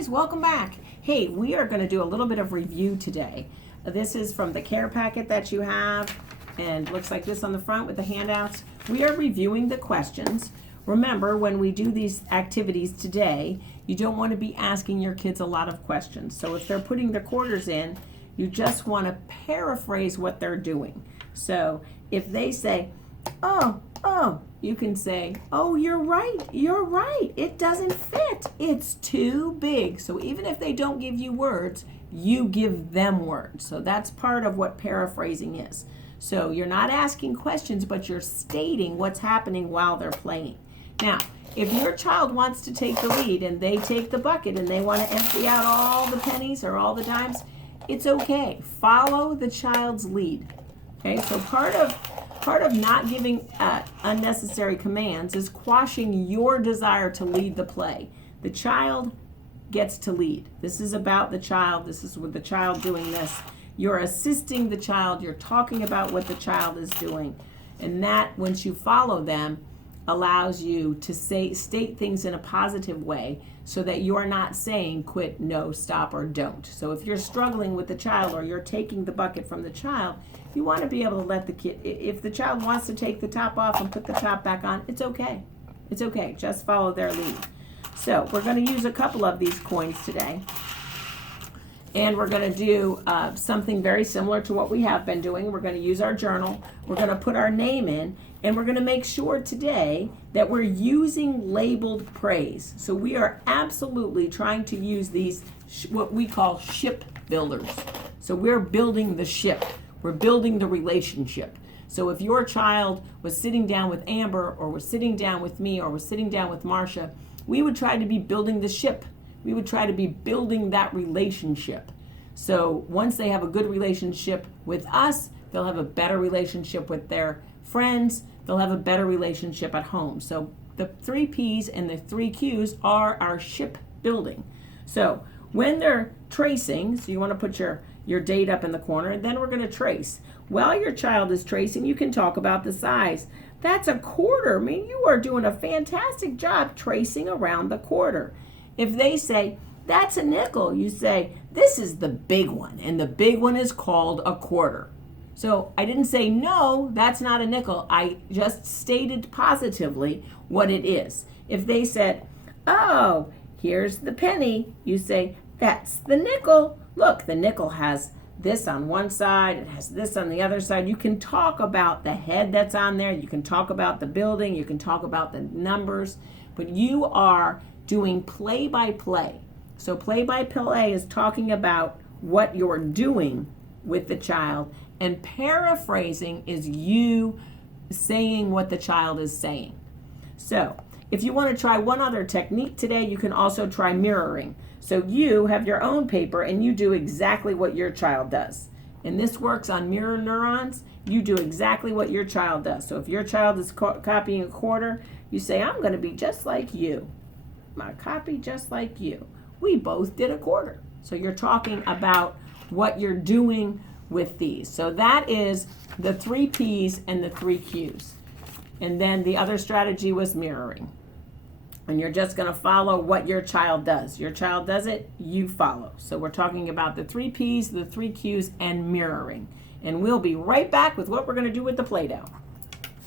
guys, welcome back. Hey, we are going to do a little bit of review today. This is from the care packet that you have, and looks like this on the front with the handouts. We are reviewing the questions. Remember, when we do these activities today, you don't want to be asking your kids a lot of questions. So if they're putting their quarters in, you just want to paraphrase what they're doing. So if they say, oh, you can say, oh, you're right, it doesn't fit, it's too big. So even if they don't give you words, you give them words. So that's part of what paraphrasing is. So you're not asking questions, but you're stating what's happening while they're playing. Now, if your child wants to take the lead and they take the bucket and they want to empty out all the pennies or all the dimes, it's okay. Follow the child's lead. Okay, so part of not giving unnecessary commands is quashing your desire to lead the play. The child gets to lead. This is about the child. This is with the child doing this. You're assisting the child. You're talking about what the child is doing. And that, once you follow them, allows you to state things in a positive way so that you're not saying quit, no, stop, or don't. So if you're struggling with the child or you're taking the bucket from the child, you want to be able to let the kid, if the child wants to take the top off and put the top back on, it's okay. It's okay. Just follow their lead. So we're going to use a couple of these coins today. And we're going to do something very similar to what we have been doing. We're going to use our journal. We're going to put our name in. And we're going to make sure today that we're using labeled praise. So we are absolutely trying to use these, what we call ship builders. So we're building the ship. We're building the relationship. So if your child was sitting down with Amber, or was sitting down with me, or was sitting down with Marcia, we would try to be building the ship. We would try to be building that relationship. So once they have a good relationship with us, they'll have a better relationship with their friends. They'll have a better relationship at home. So the 3 P's and the 3 Q's are our ship building. So when they're tracing, so you want to put your date up in the corner, and then we're going to trace. While your child is tracing, you can talk about the size. That's a quarter. I mean, you are doing a fantastic job tracing around the quarter. If they say, that's a nickel, you say, this is the big one, and the big one is called a quarter. So I didn't say, no, that's not a nickel. I just stated positively what it is. If they said, oh, here's the penny, you say, that's the nickel. Look, the nickel has this on one side, it has this on the other side. You can talk about the head that's on there. You can talk about the building. You can talk about the numbers. But you are doing play-by-play. So play-by-play is talking about what you're doing with the child. And paraphrasing is you saying what the child is saying. So if you want to try one other technique today, you can also try mirroring. So you have your own paper and you do exactly what your child does. And this works on mirror neurons. You do exactly what your child does. So if your child is copying a quarter, you say, I'm going to be just like you. I'm going to copy just like you. We both did a quarter. So you're talking about what you're doing with these. So that is the 3 P's and the 3 Q's. And then the other strategy was mirroring. And you're just going to follow what your child does. Your child does it, you follow. So we're talking about the 3 P's, the 3 Q's, and mirroring. And we'll be right back with what we're going to do with the Play-Doh.